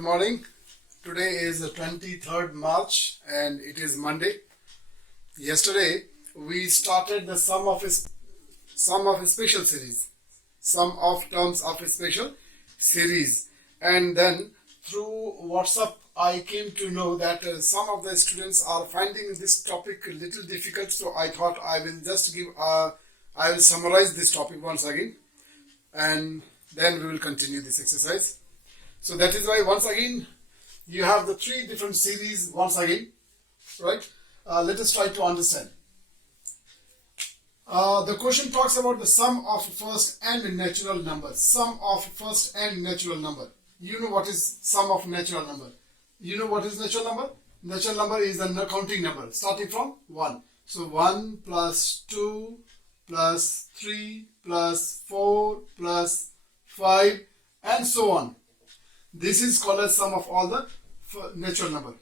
Good morning. Today is the 23rd March and it is Monday. Yesterday we started the sum of a special series, sum of terms of a special series, and then through WhatsApp I came to know that some of the students are finding this topic a little difficult, so I thought I will just I will summarize this topic once again and then we will continue this exercise. So that is why once again you have the three different series once again, right? Let us try to understand. The question talks about the sum of first and natural number. Sum of first and natural number. You know what is sum of natural number. You know what is natural number? Natural number is the counting number starting from 1. So 1 plus 2 plus 3 plus 4 plus 5 and so on. This is called as sum of all the natural number.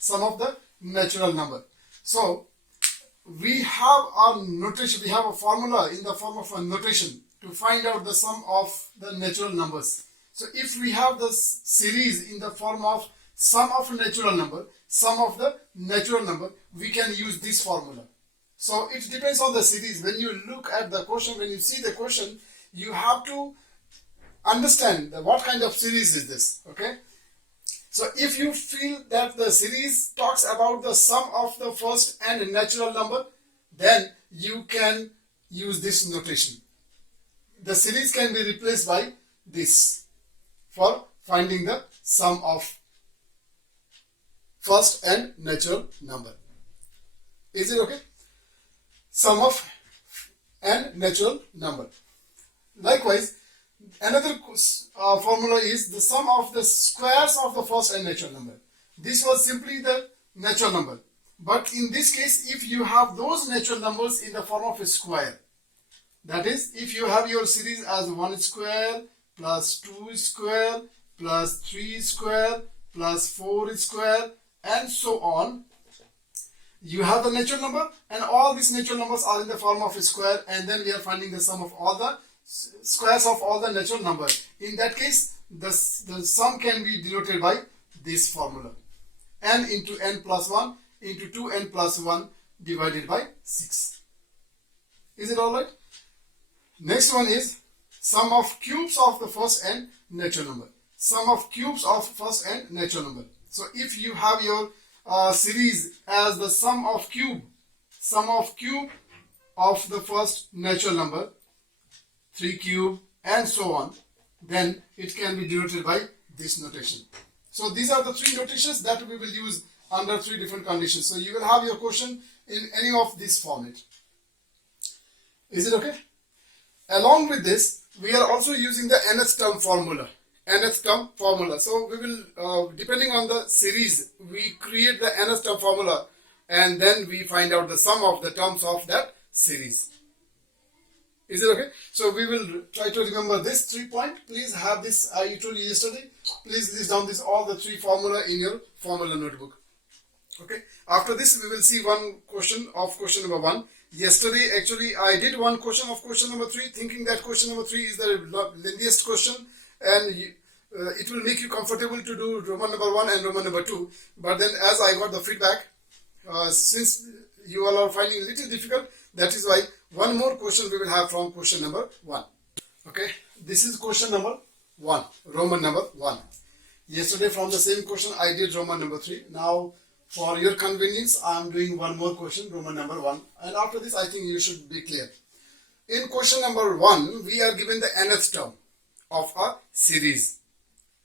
Sum of the natural number. So we have our notation, we have a formula in the form of a notation to find out the sum of the natural numbers. So if we have this series in the form of sum of natural number, sum of the natural number, we can use this formula. So it depends on the series. When you look at the question, when you see the question, you have to understand what kind of series is this, okay? So if you feel that the series talks about the sum of the first and natural number, then you can use this notation. The series can be replaced by this for finding the sum of first and natural number. Is it okay? Sum of and natural number. Likewise, another formula is the sum of the squares of the first and natural number. This was simply the natural number. But in this case, if you have those natural numbers in the form of a square, that is, if you have your series as 1 square plus 2 square plus 3 square plus 4 square and so on, you have the natural number and all these natural numbers are in the form of a square, and then we are finding the sum of all the squares of all the natural numbers. In that case, the sum can be denoted by this formula: n into n plus 1 into 2n plus 1 divided by 6. Is it alright? Next one is sum of cubes of the first and natural number. Sum of cubes of first and natural number. So if you have your series as the sum of cube of the first natural number, 3 cube and so on, then it can be denoted by this notation. So these are the three notations that we will use under three different conditions. So you will have your question in any of this format. Is it okay? Along with this, we are also using the nth term formula. Nth term formula. So we will, depending on the series, we create the nth term formula and then we find out the sum of the terms of that series. Is it okay? So we will try to remember this 3 point. Please have this, I told you yesterday. Please list down all the three formula in your formula notebook. Okay. After this, we will see one question of question number 1. Yesterday, actually, I did one question of question number 3, thinking that question number 3 is the lengthiest question and it will make you comfortable to do Roman number 1 and Roman number 2. But then as I got the feedback, since you all are finding it a little difficult, that is why one more question we will have from question number 1. Okay, this is question number 1, Roman number 1. Yesterday from the same question I did Roman number 3. Now for your convenience I am doing one more question, Roman number 1, and after this I think you should be clear. In question number 1 we are given the nth term of a series.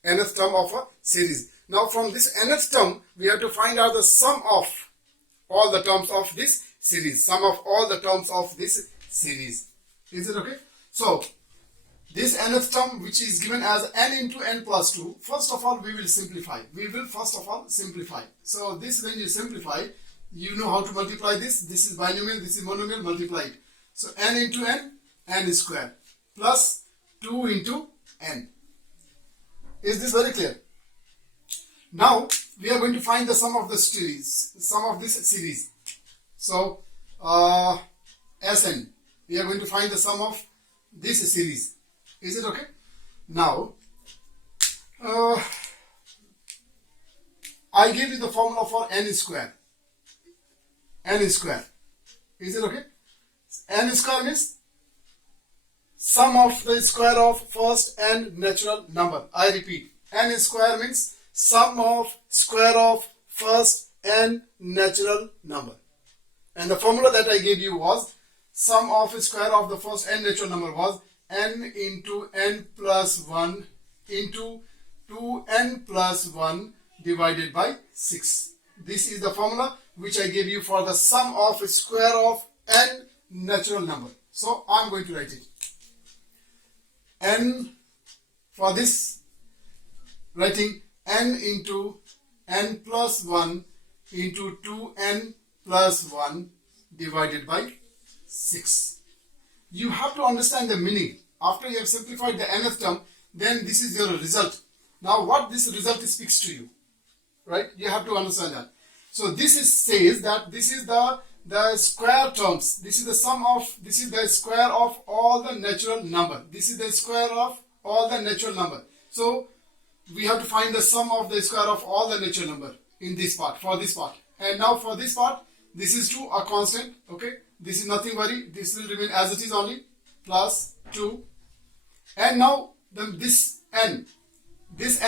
Nth term of a series. Now from this nth term we have to find out the sum of all the terms of this series. Sum of all the terms of this series. Is it okay? So this nth term, which is given as n into n plus 2, first of all we will simplify. We will first of all simplify. So this, when you simplify, you know how to multiply this. This is binomial, this is monomial, multiply it. So n into n square plus 2 into n. Is this very clear? Now we are going to find the sum of the series, sum of this series. So Sn, we are going to find the sum of this series. Is it okay? Now I gave you the formula for n square. N square. Is it okay? N square means sum of the square of first n natural number. I repeat, n square means sum of square of first n natural number. And the formula that I gave you was sum of square of the first n natural number was n into n plus 1 into 2n plus 1 divided by 6. This is the formula which I gave you for the sum of square of n natural number. So I am going to write it. N for this, writing n into n plus 1 into 2n plus 1 divided by 6. You have to understand the meaning. After you have simplified the nth term, then this is your result. Now what this result speaks to you, right? You have to understand that. So this says that this is the square terms. This is the sum of, this is the square of all the natural number. This is the square of all the natural number. So we have to find the sum of the square of all the natural number in this part, for this part. And now for this part, this is 2, a constant, okay? This is nothing worry, this will remain as it is only, plus 2. And now then this n is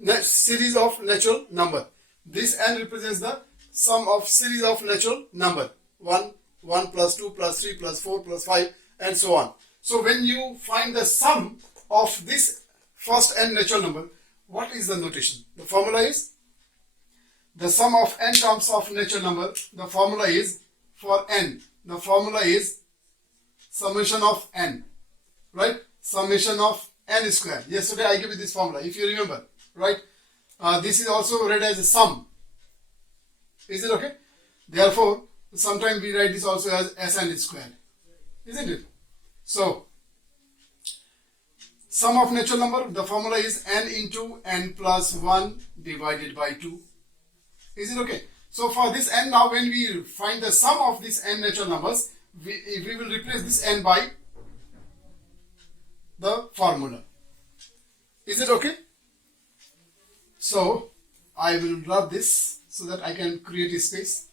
the series of natural number. This n represents the sum of series of natural number. 1, 1 plus 2 plus 3 plus 4 plus 5 and so on. So when you find the sum of this first n natural number, what is the notation? The formula is the sum of n terms of natural number. The formula is for n. The formula is summation of n, right? Summation of n square. Yesterday I gave you this formula, if you remember, right? This is also read as a sum. Is it okay? Therefore, sometimes we write this also as Sn square, isn't it? So, sum of natural number, the formula is n into n plus 1 divided by 2. Is it okay? So for this n, now when we find the sum of these n natural numbers, we will replace this n by the formula. Is it okay? So I will rub this so that I can create a space.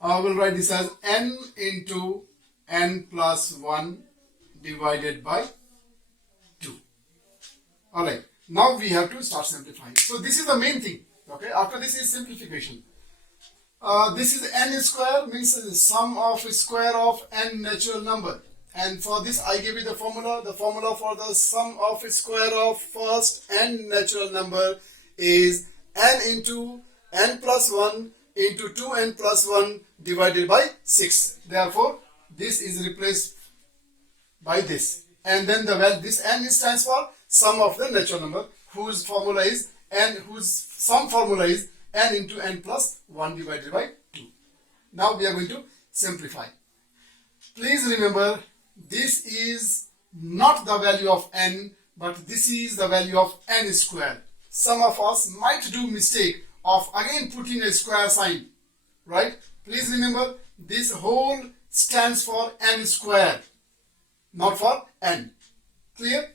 I will write this as n into n plus 1 divided by 2. Alright, now we have to start simplifying. So this is the main thing. Okay, after this is simplification. This is n square, means the sum of square of n natural number. And for this I give you the formula. The formula for the sum of square of first n natural number is n into n plus 1 into 2n plus 1 divided by 6. Therefore, this is replaced by this. And then this n stands for sum of the natural number, whose formula is n, whose sum formula is n into n plus 1 divided by 2. Now we are going to simplify. Please remember, this is not the value of n, but this is the value of n square. Some of us might do mistake of again putting a square sign, right? Please remember, this whole stands for n square, not for n. Clear?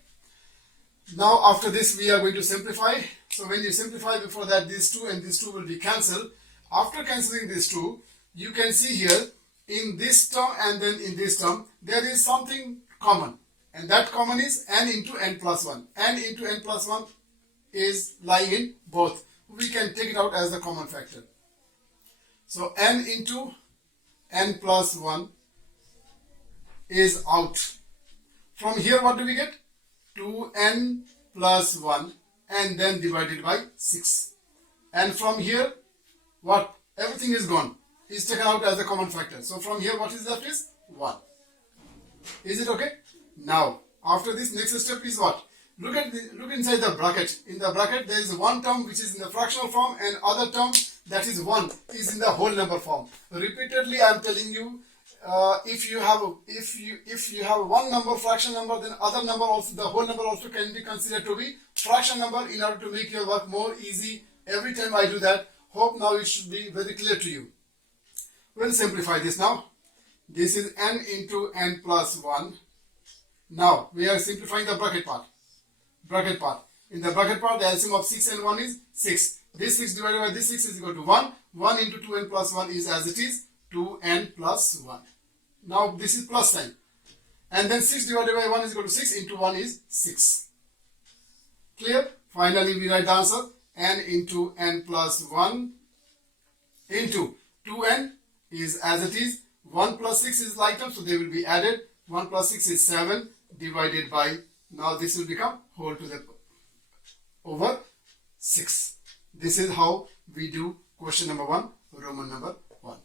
Now after this we are going to simplify. So when you simplify, before that these 2 and these 2 will be cancelled. After cancelling these 2, you can see here in this term and then in this term there is something common, and that common is n into n plus 1. N into n plus 1 is lying in both. We can take it out as the common factor. So n into n plus 1 is out. From here what do we get? 2n plus 1 and then divided by 6. And from here, what? Everything is gone. Is taken out as a common factor. So from here what is left is 1. Is it okay? Now, after this, next step is what? Look inside the bracket. In the bracket there is one term which is in the fractional form, and other term, that is 1, is in the whole number form. Repeatedly I am telling you, if you have one number, fraction number, then other number also, the whole number also can be considered to be fraction number, in order to make your work more easy. Every time I do that, hope now it should be very clear to you. We'll simplify this now. This is n into n plus 1 Now we are simplifying the bracket part. Bracket part. In the bracket part, the LCM of 6 and 1 is 6. This 6 divided by this 6 is equal to 1. 1 into 2n plus 1 is as it is 2n plus 1. Now this is plus sign. And then 6 divided by 1 is equal to 6 into 1 is 6. Clear? Finally, we write the answer. N into n plus 1 into 2n is as it is. 1 plus 6 is like term, so they will be added. 1 plus 6 is 7 divided by, now this will become whole to the over 6. This is how we do question number 1, Roman number 1.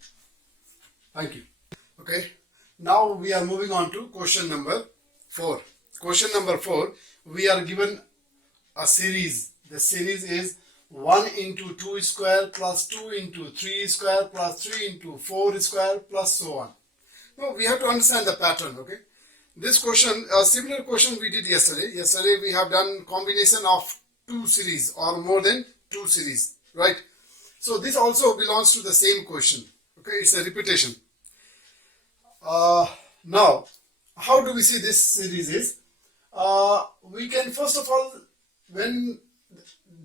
Thank you. Okay. Now we are moving on to question number 4. Question number 4, we are given a series. The series is 1 into 2 square plus 2 into 3 square plus 3 into 4 square plus so on. Now we have to understand the pattern, okay? This question, a similar question we did yesterday. Yesterday we have done combination of 2 series or more than 2 series, right? So this also belongs to the same question, okay? It's a repetition. Now, how do we see this series is? We can first of all, when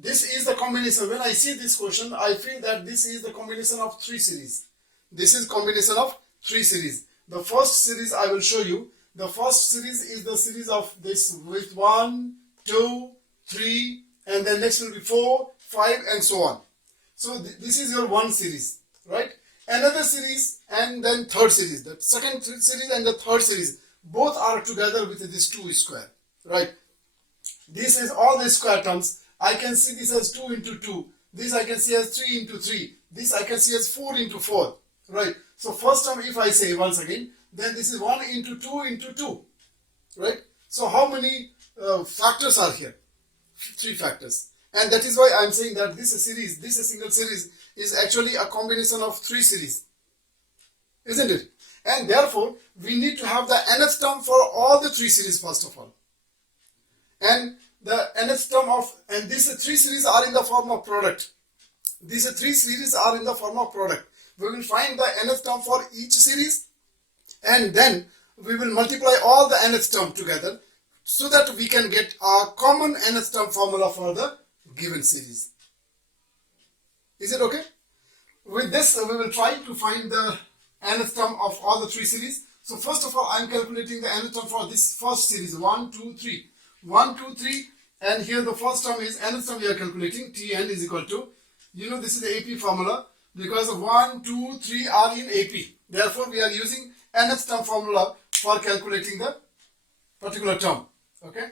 this is the combination, when I see this question, I feel that this is the combination of 3 series. This is combination of 3 series. The first series I will show you. The first series is the series of this with 1, 2, 3, and then next will be 4, 5, and so on. So this is your one series, right? Another series and then third series. The second series and the third series both are together with this 2 square, right? This is all the square terms. I can see this as 2 into 2. This I can see as 3 into 3. This I can see as 4 into 4, right? So first term, if I say once again, then this is 1 into 2 into 2, right? So how many factors are here? 3 factors. And that is why I am saying that this series, this single series is actually a combination of 3 series, isn't it? And therefore, we need to have the nth term for all the 3 series first of all. And the nth term of, and these 3 series are in the form of product. These 3 series are in the form of product. We will find the nth term for each series, and then we will multiply all the nth term together so that we can get a common nth term formula for the given series. Is it okay? With this, we will try to find the nth term of all the 3 series. So first of all, I am calculating the nth term for this first series, 1, 2, 3. 1, 2, 3, and here the first term is nth term we are calculating, Tn is equal to, you know, this is the AP formula, because 1, 2, 3 are in AP. Therefore, we are using nth term formula for calculating the particular term. Okay.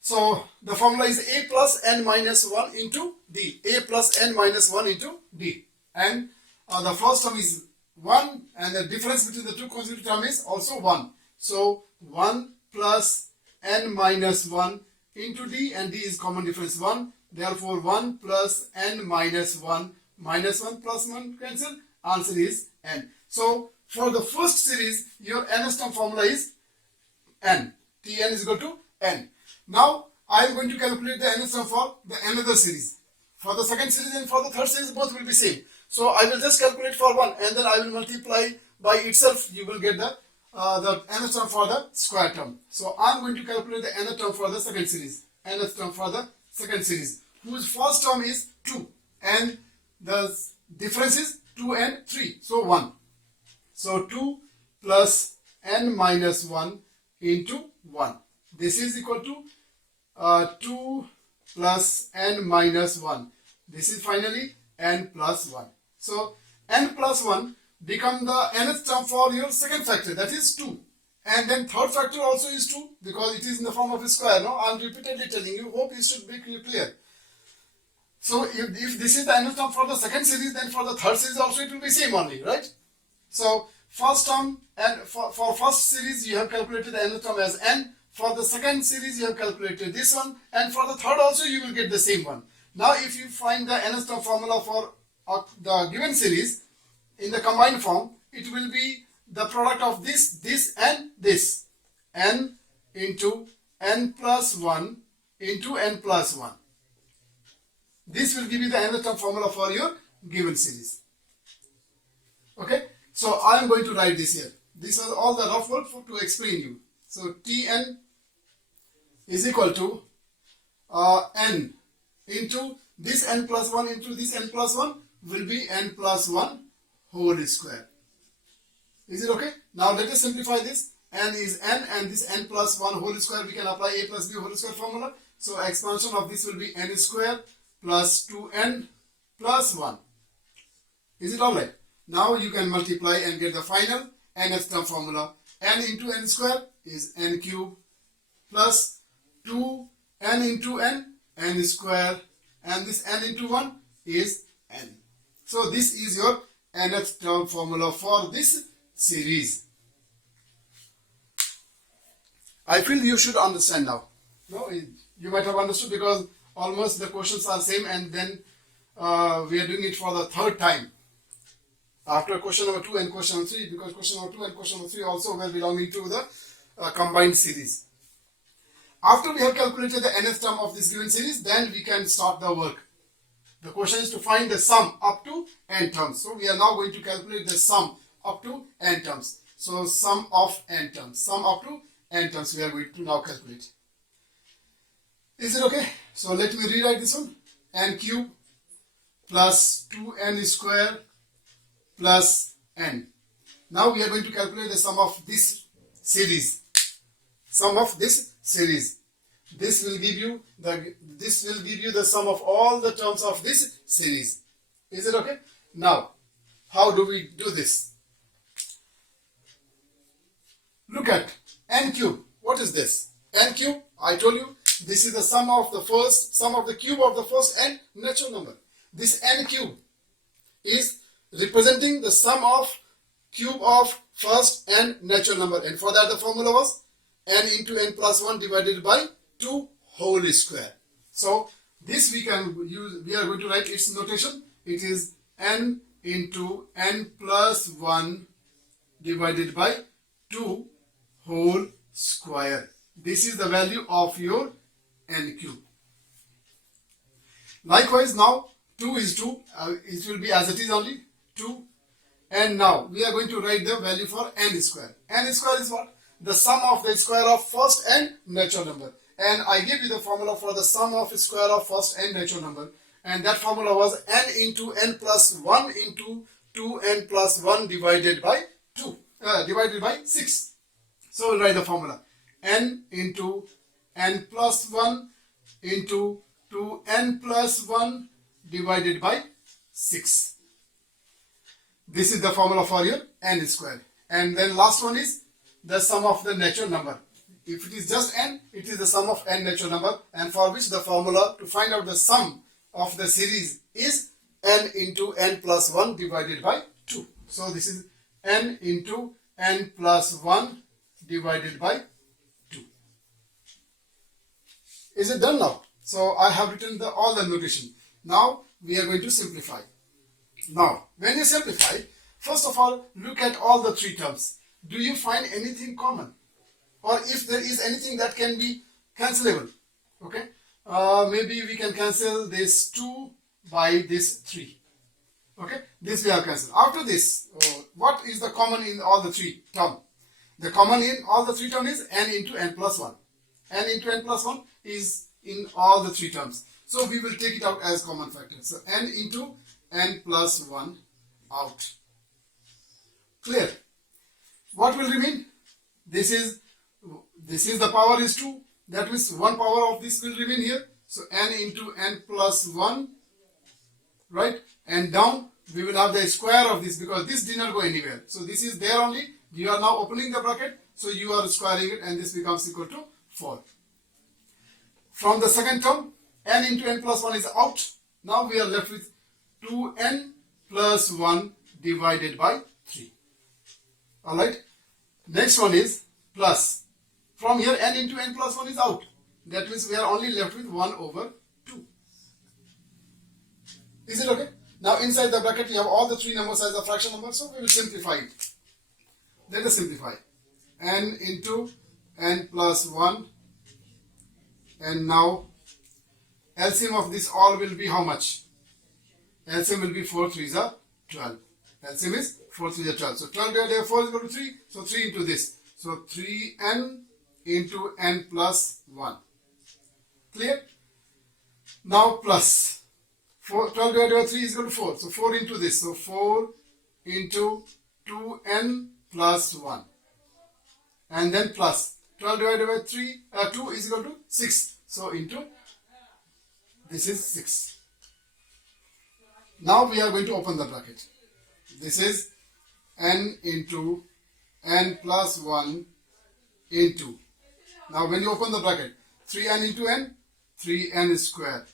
So the formula is A plus n minus 1 into D. A plus n minus 1 into D. And the first term is 1, and the difference between the 2 consecutive terms is also 1. So 1 plus n minus 1 into D, and D is common difference 1. Therefore 1 plus n minus 1 minus 1 plus 1 cancel. Answer is n. So for the first series, your nth term formula is n. Tn is equal to n. Now I am going to calculate the nth term for the another series. For the second series and for the third series, both will be same. So I will just calculate for one, and then I will multiply by itself. You will get the nth term for the square term. So I am going to calculate the nth term for the second series. Nth term for the second series, whose first term is 2, and the difference is 2 and 3. So 1. So 2 plus n minus 1 into 1. This is equal to 2 plus n minus 1. This is finally n plus 1. So n plus 1 become the nth term for your second factor, that is 2. And then third factor also is 2, because it is in the form of a square. No, I am repeatedly telling you, hope it should be clear. So if this is the nth term for the second series, then for the third series also it will be same only, right? So first term, and for first series you have calculated the nth term as n. For the second series you have calculated this one, and for the third also you will get the same one. Now if you find the nth term formula for the given series in the combined form, it will be the product of this and this. N into n plus 1 into n plus 1. This will give you the nth term formula for your given series. Okay. So I am going to write this here. These are all the rough work to explain you. So Tn is equal to n into this n plus 1 into this n plus 1 will be n plus 1 whole square. Is it okay? Now let us simplify this. N is n and this n plus 1 whole square, we can apply a plus b whole square formula. So expansion of this will be n square plus 2n plus 1. Is it alright? Now you can multiply and get the final nth term formula. N into n square is n cube plus 2n into n square, and this n into 1 is n. So this is your nth term formula for this series. I feel you should understand now. No, you might have understood because almost the questions are same, and then we are doing it for the third time. After question number 2 and question number 3, because question number 2 and question number 3 also were belonging to the combined series. After we have calculated the nth term of this given series, then we can start the work. The question is to find the sum up to n terms. So we are now going to calculate the sum up to n terms. So sum of n terms, sum up to n terms we are going to now calculate. Is it okay? So let me rewrite this one. N cube plus 2n square plus n. Now we are going to calculate the sum of this series. Sum of this series. This will give you the sum of all the terms of this series. Is it okay? Now, how do we do this? Look at n cube. What is this? N cube, I told you, this is the sum of the cube of the first n natural number. This n cube is representing the sum of cube of first n natural number, and for that the formula was n into n plus 1 divided by 2 whole square. So this we can use, we are going to write its notation. It is n into n plus 1 divided by 2 whole square. This is the value of your n cube. Likewise, now 2 is 2, it will be as it is only 2, and now we are going to write the value for n square. N square is what? The sum of the square of first n natural number, and I give you the formula for the sum of square of first n natural number, and that formula was n into n plus 1 into 2n plus 1 divided by 6. So we'll write the formula n into n plus 1 into 2n plus 1 divided by 6. This is the formula for your n square. And then last one is the sum of the natural number. If it is just n, it is the sum of n natural number, and for which the formula to find out the sum of the series is n into n plus 1 divided by 2. So this is n into n plus 1 divided by 2. Is it done now? So I have written all the notation. Now we are going to simplify. Now when you simplify, first of all look at all the three terms. Do you find anything common? Or if there is anything that can be cancelable? Okay, maybe we can cancel this 2 by this 3. Okay, this we have cancelled. After this, what is the common in all the three terms? The common in all the three terms is n into n plus 1. N into n plus 1 is in all the three terms. So we will take it out as common factor. So n into n plus 1 out. Clear? What will remain? This is the power is 2. That means one power of this will remain here. So n into n plus 1, right? And down we will have the square of this, because this did not go anywhere. So this is there only. You are now opening the bracket. So you are squaring it, and this becomes equal to 4. From the second term, n into n plus 1 is out. Now we are left with 2n plus 1 divided by 3. Alright. Next one is plus. From here n into n plus 1 is out. That means we are only left with 1 over 2. Is it okay? Now inside the bracket we have all the three numbers as a fraction number, so we will simplify it. Let us simplify. N into n plus 1, and now LCM of this all will be how much? LCM will be 4 3s are 12. LCM is 4 3s are 12. So 12 divided by 4 is equal to 3. So 3 into this. So 3n into n plus 1. Clear? Now plus 12 divided by 3 is equal to 4. So 4 into this. So 4 into 2n plus 1. And then plus 12 divided by 2 is equal to 6. So into this is 6. Now we are going to open the bracket. This is n into n plus 1 into. Now when you open the bracket, 3n into n, 3n square.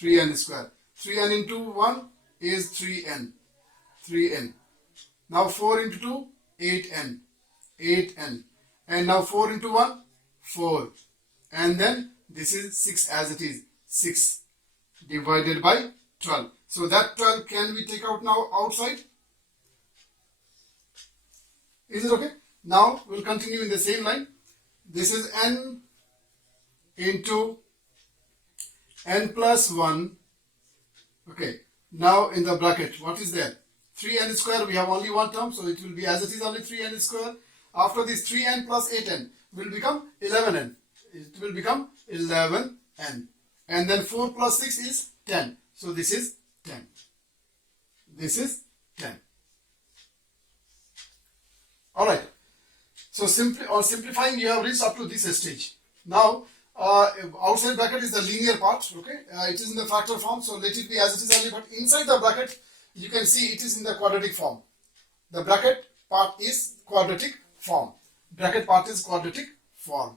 3n square. 3n into 1 is 3n. 3n. Now 4 into 2, 8n. 8n. And now 4 into 1, 4. And then this is 6 as it is. 6 divided by 12. So that 12 can we take out now outside? Is it okay? Now we'll continue in the same line. This is n into n plus 1. Okay. Now in the bracket, what is there? 3n square, we have only one term, so it will be as it is only 3n square. After this 3n plus 8n will become 11n. It will become 11n. And then 4 plus 6 is 10. So this is 10. This is 10. Alright. So simplifying, you have reached up to this stage. Now, outside bracket is the linear part. Okay. It is in the factor form. So let it be as it is only. But inside the bracket, you can see it is in the quadratic form. The bracket part is quadratic form. Bracket part is quadratic form.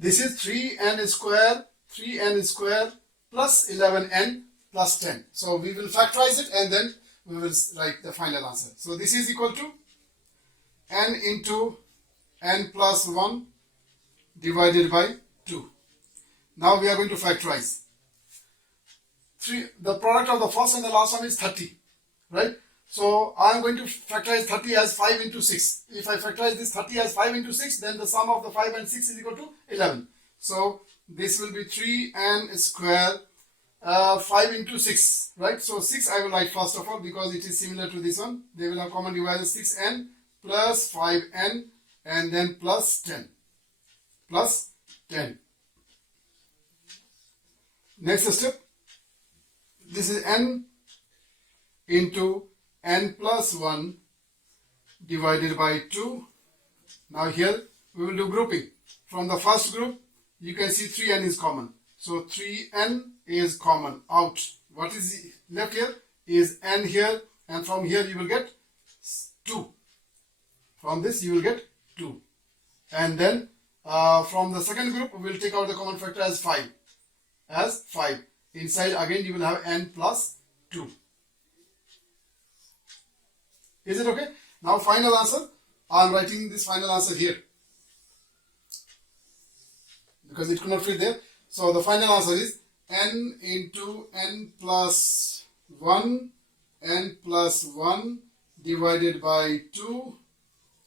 This is 3n square plus 11n plus 10. So we will factorize it and then we will write the final answer. So this is equal to n into n plus 1 divided by 2. Now we are going to factorize. The product of the first and the last one is 30, right? So I am going to factorize 30 as 5 into 6. If I factorize this 30 as 5 into 6, then the sum of the 5 and 6 is equal to 11. So this will be 3n square 5 into 6, right? So 6 I will write first of all because it is similar to this one. They will have common divisor 6n plus 5n and then plus 10. Plus 10. Next step. This is n into n plus 1 divided by 2. Now here we will do grouping. From the first group, you can see 3n is common. So 3n is common out. What is left here is n here, and from here you will get 2. From this you will get 2. And then from the second group, we will take out the common factor as 5. As 5. Inside again you will have n plus 2. Is it okay? Now final answer. I am writing this final answer here because it could not fit there. So the final answer is n into n plus 1 divided by 2,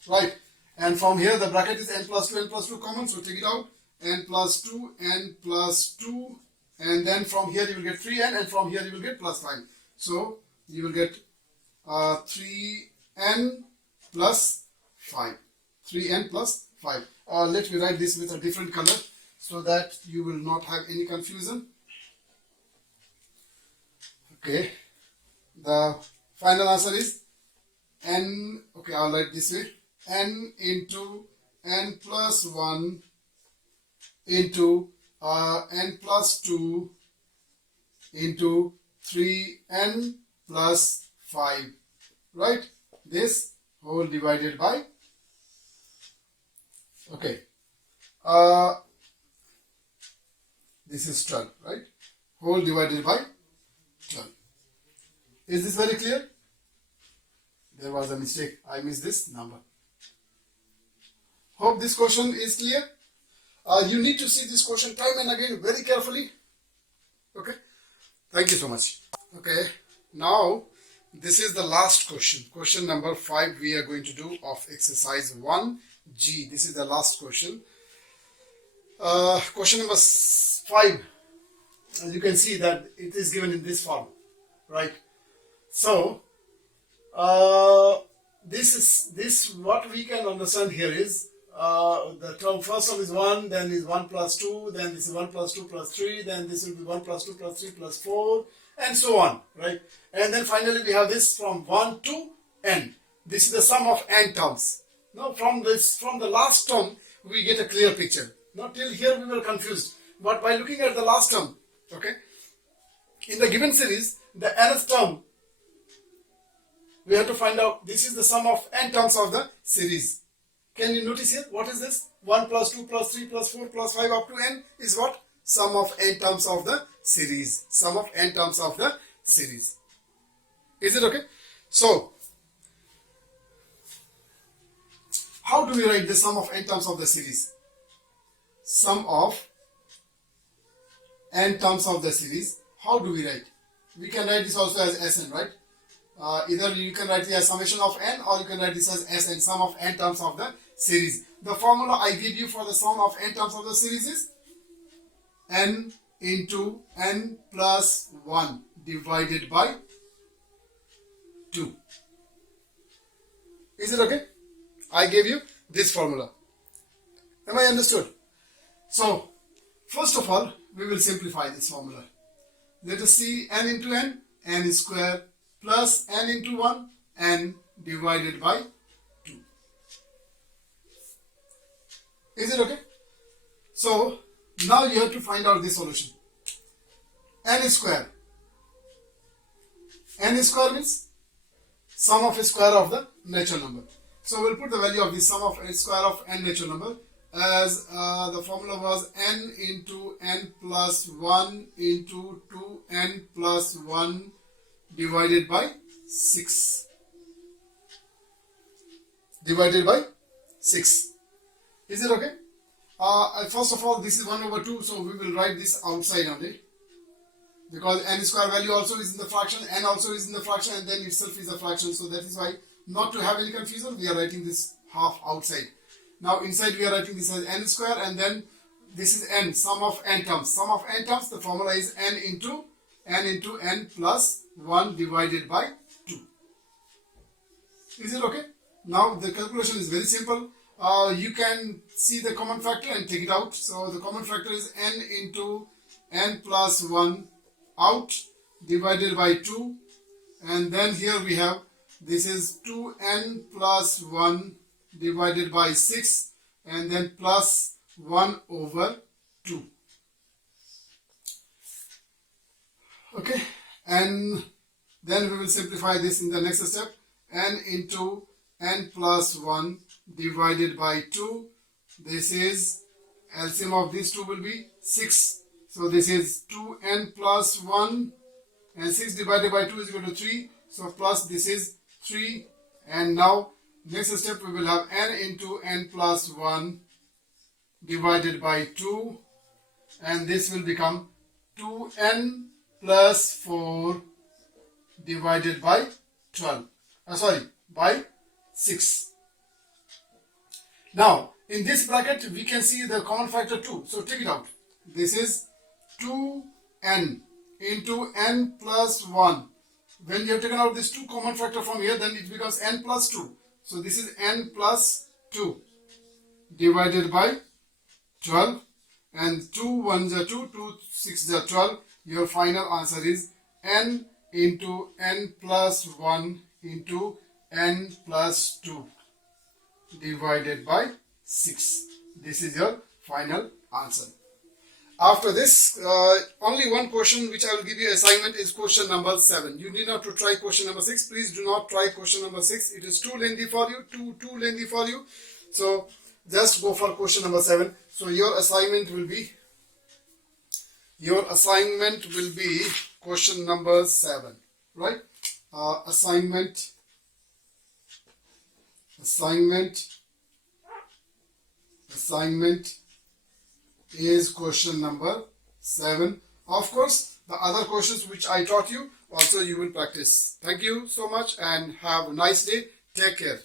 right? And from here the bracket is n plus 2 common, so take it out. N plus 2, and then from here you will get 3n, and from here you will get plus 5. So you will get 3n plus 5. 3n plus 5. Let me write this with a different color so that you will not have any confusion. Okay. The final answer is n. Okay, I'll write this way. N into n plus 1 into n plus 2 into 3n plus 5, right? This whole divided by, okay, this is 12, right? Whole divided by 12. Is this very clear? There was a mistake. I missed this number. Hope this question is clear. You need to see this question time and again very carefully. Okay. Thank you so much. Okay. Now, this is the last question. Question number 5 we are going to do of exercise 1G. This is the last question. Question number 5. As you can see that it is given in this form. Right. So, this what we can understand here is the term first term is 1, then is 1 plus 2, then this is 1 plus 2 plus 3, then this will be 1 plus 2 plus 3 plus 4, and so on, right? And then finally we have this from 1 to n. This is the sum of n terms. Now from the last term we get a clear picture. Now till here we were confused, but by looking at the last term, okay, in the given series, the nth term, we have to find out this is the sum of n terms of the series. Can you notice here? What is this? 1 plus 2 plus 3 plus 4 plus 5 up to n is what? Sum of n terms of the series. Sum of n terms of the series. Is it okay? So, how do we write the sum of n terms of the series? Sum of n terms of the series. How do we write? We can write this also as Sn, right? Either you can write it as summation of n, or you can write this as Sn, sum of n terms of the series. The formula I give you for the sum of n terms of the series is n into n plus 1 divided by 2. Is it okay? I gave you this formula. Am I understood? So, first of all, we will simplify this formula. Let us see n into n square plus n into 1, n divided by 2. Is it okay? So, now you have to find out the solution. N square. N square means sum of a square of the natural number. So, we'll put the value of the sum of a square of n natural number as the formula was n into n plus 1 into 2n plus 1 divided by 6. Divided by 6. Is it okay? First of all, this is 1 over 2, so we will write this outside only. Because n square value also is in the fraction, n also is in the fraction, and then itself is a fraction. So that is why, not to have any confusion, we are writing this half outside. Now inside we are writing this as n square, and then this is n, sum of n terms. Sum of n terms, the formula is n into n plus 1 divided by 2. Is it okay? Now the calculation is very simple. You can see the common factor and take it out. So the common factor is n into n plus 1 out divided by 2, and then here we have this is 2n plus 1 divided by 6, and then plus 1 over 2. Okay, and then we will simplify this in the next step. N into n plus 1 divided by 2. This is LCM of these two will be 6. So this is 2n plus 1, and 6 divided by 2 is equal to 3. So plus this is 3, and now next step we will have n into n plus 1 divided by 2, and this will become 2n plus 4 divided by 12. By 6. Now in this bracket we can see the common factor 2. So take it out. This is 2n into n plus 1. When you have taken out this 2 common factor from here, then it becomes n plus 2. So this is n plus 2 divided by 12, and 2 1s are 2, 2 6s are 12. Your final answer is n into n plus 1 into n plus 2 divided by 6. This is your final answer. After this, only one question which I will give you assignment is question number 7. You need not to try question number 6. Please do not try question number 6. It is too lengthy for you, too lengthy for you. So just go for question number 7. So your assignment will be question number 7, right? Assignment is question number 7. Of course, the other questions which I taught you also you will practice. Thank you so much and have a nice day. Take care.